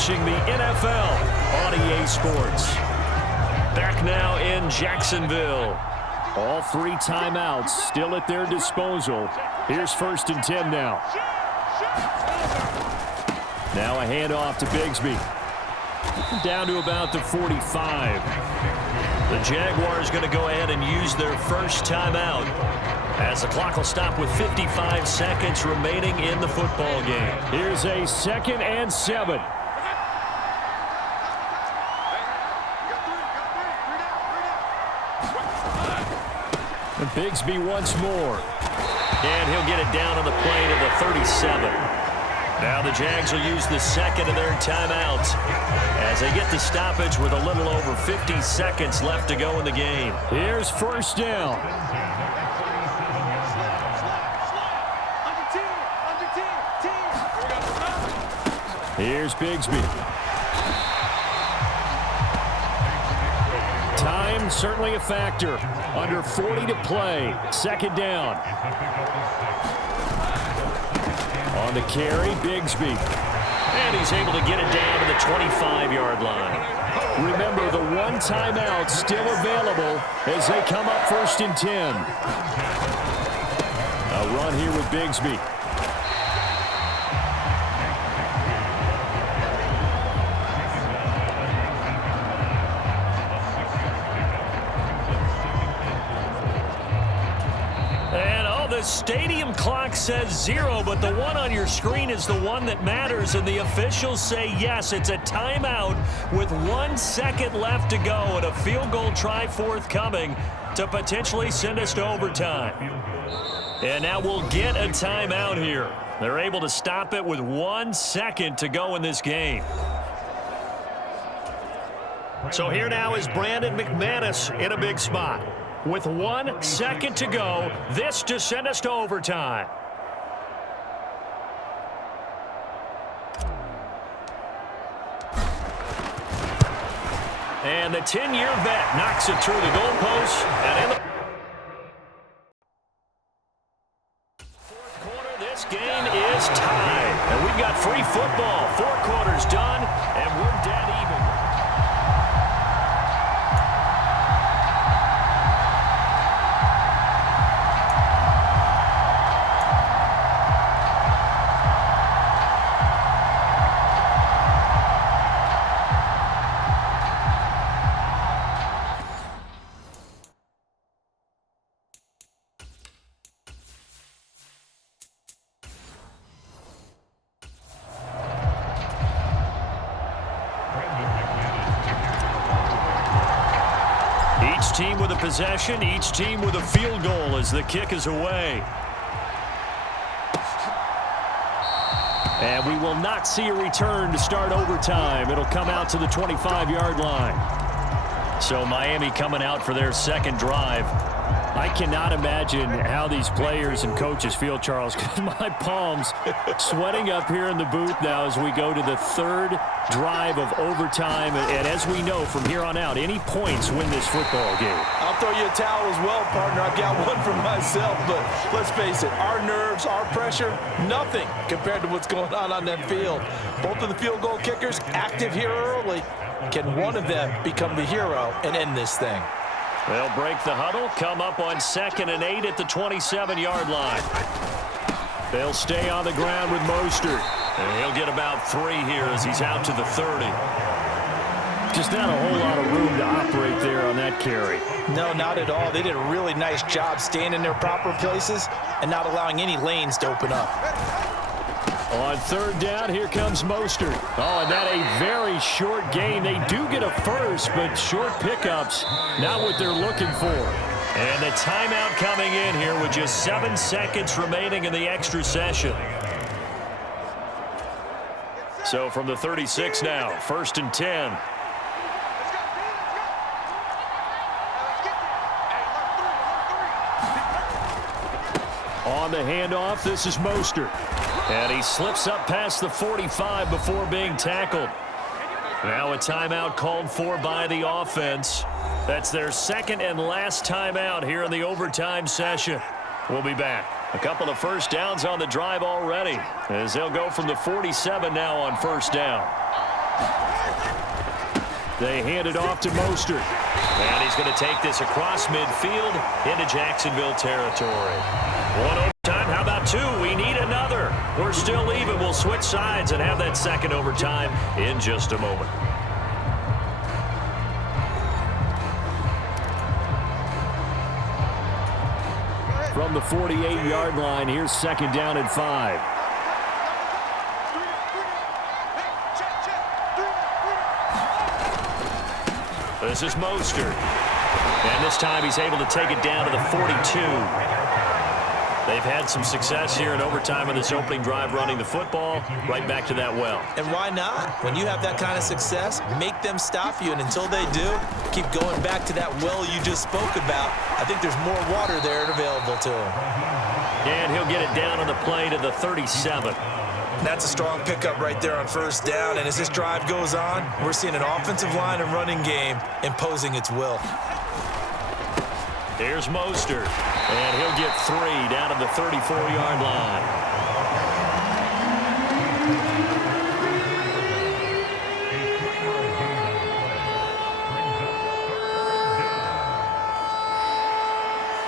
watching the NFL on EA Sports. Back now in Jacksonville. All three timeouts still at their disposal. Here's 1st and 10 now. Now a handoff to Bigsby. Down to about the 45. The Jaguars going to go ahead and use their first timeout as the clock will stop with 55 seconds remaining in the football game. Here's a 2nd and 7. And Bigsby once more. And he'll get it down on the play to the 37. Now the Jags will use the second of their timeouts as they get the stoppage with a little over 50 seconds left to go in the game. Here's 1st down. Here's Bigsby. Time certainly a factor. Under 40 to play. 2nd down. On the carry, Bigsby. And he's able to get it down to the 25-yard line. Remember, the one timeout still available as they come up 1st and 10. A run here with Bigsby. The stadium clock says 0, but the one on your screen is the one that matters, and the officials say yes, it's a timeout with 1 second left to go and a field goal try forthcoming to potentially send us to overtime. And now we'll get a timeout here. They're able to stop it with 1 second to go in this game. So here now is Brandon McManus in a big spot. With 1 second to go, this to send us to overtime. And the 10-year vet knocks it through the goalpost. And in the fourth quarter, this game is tied. And we've got free football. 4 quarters done, and we're dead even. Each team with a possession, each team with a field goal as the kick is away. And we will not see a return to start overtime. It'll come out to the 25-yard line. So Miami coming out for their second drive. I cannot imagine how these players and coaches feel, Charles, because my palms sweating up here in the booth now as we go to the third drive of overtime. And as we know from here on out, any points win this football game. I'll throw you a towel as well, partner. I've got one for myself, but let's face it, our nerves, our pressure, nothing compared to what's going on that field. Both of the field goal kickers active here early. Can one of them become the hero and end this thing? They'll break the huddle, come up on 2nd and 8 at the 27-yard line. They'll stay on the ground with Mostert. And he'll get about 3 here as he's out to the 30. Just not a whole lot of room to operate there on that carry. No, not at all. They did a really nice job staying in their proper places and not allowing any lanes to open up. On 3rd down, here comes Mostert. Oh, and that a very short gain. They do get a first, but short pickups, not what they're looking for. And the timeout coming in here with just 7 seconds remaining in the extra session. So from the 36 now, 1st and 10. On the handoff, this is Mostert. And he slips up past the 45 before being tackled. Now a timeout called for by the offense. That's their second and last timeout here in the overtime session. We'll be back. A couple of first downs on the drive already, as they'll go from the 47 now on 1st down. They hand it off to Mostert. And he's going to take this across midfield into Jacksonville territory. One overtime. How about two? We need another. We're still even. We'll switch sides and have that second overtime in just a moment. From the 48-yard line, here's second down and 5. This is Mostert. And this time he's able to take it down to the 42. They've had some success here in overtime in this opening drive running the football. Right back to that well. And why not? When you have that kind of success, make them stop you. And until they do, keep going back to that well you just spoke about. I think there's more water there available to him. And he'll get it down on the play to the 37. That's a strong pickup right there on first down. And as this drive goes on, we're seeing an offensive line and running game imposing its will. Here's Mostert. And he'll get 3 down to the 34-yard line.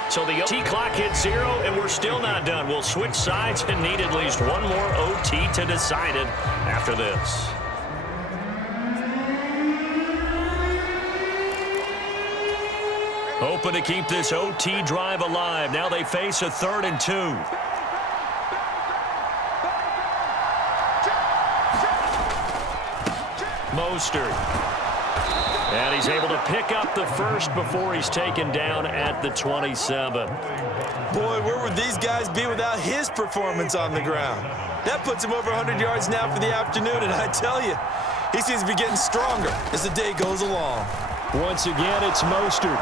So the OT clock hits 0, and we're still not done. We'll switch sides and need at least one more OT to decide it after this. Hoping to keep this OT drive alive. Now they face a 3rd and 2. Mostert. And he's able to pick up the first before he's taken down at the 27. Boy, where would these guys be without his performance on the ground? That puts him over 100 yards now for the afternoon, and I tell you, he seems to be getting stronger as the day goes along. Once again, it's Mostert.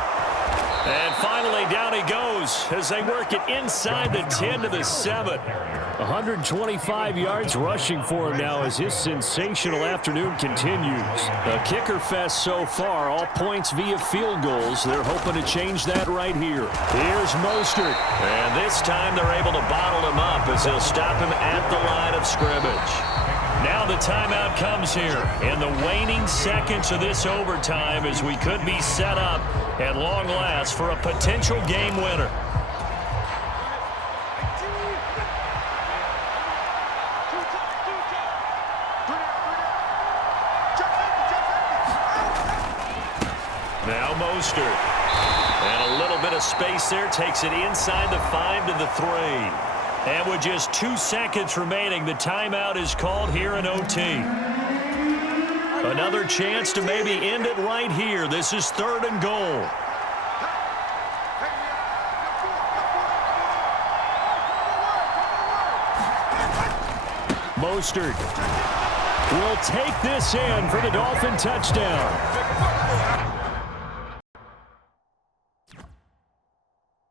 And finally, down he goes as they work it inside the 10 to the 7. 125 yards rushing for him now as his sensational afternoon continues. A kicker fest so far, all points via field goals. They're hoping to change that right here. Here's Mostert. And this time they're able to bottle him up as they'll stop him at the line of scrimmage. Now the timeout comes here in the waning seconds of this overtime as we could be set up at long last for a potential game winner. Now Mostert. And a little bit of space there. Takes it inside the 5 to the 3. And with just 2 seconds remaining, the timeout is called here in OT. Another chance to maybe end it right here. This is 3rd and goal. Mostert will take this in for the Dolphin touchdown.